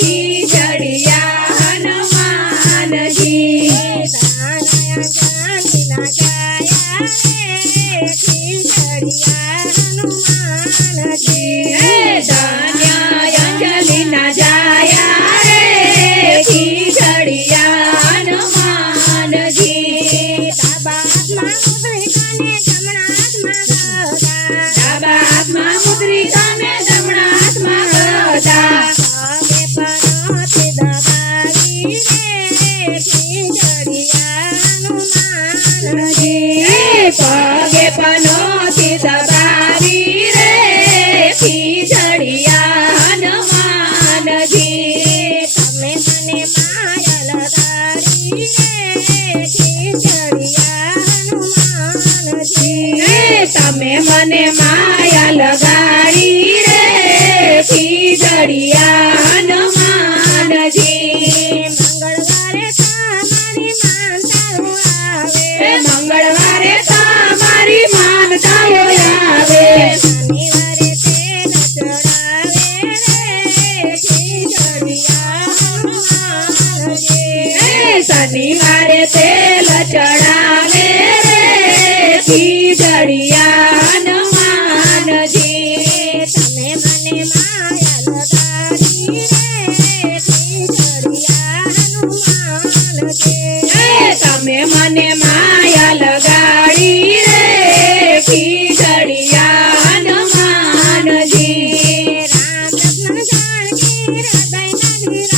here. પગે પનોતી દબાવી રે ખીજડિયા હનુમાનજી તમે મને માયા લગાડી રે ખીચડિયા હનુમાનજી તમે મને માયા લગાડી ನಾಗರಿ ಅಡ್ಡ ಏನಾಗಲಿ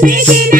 speaking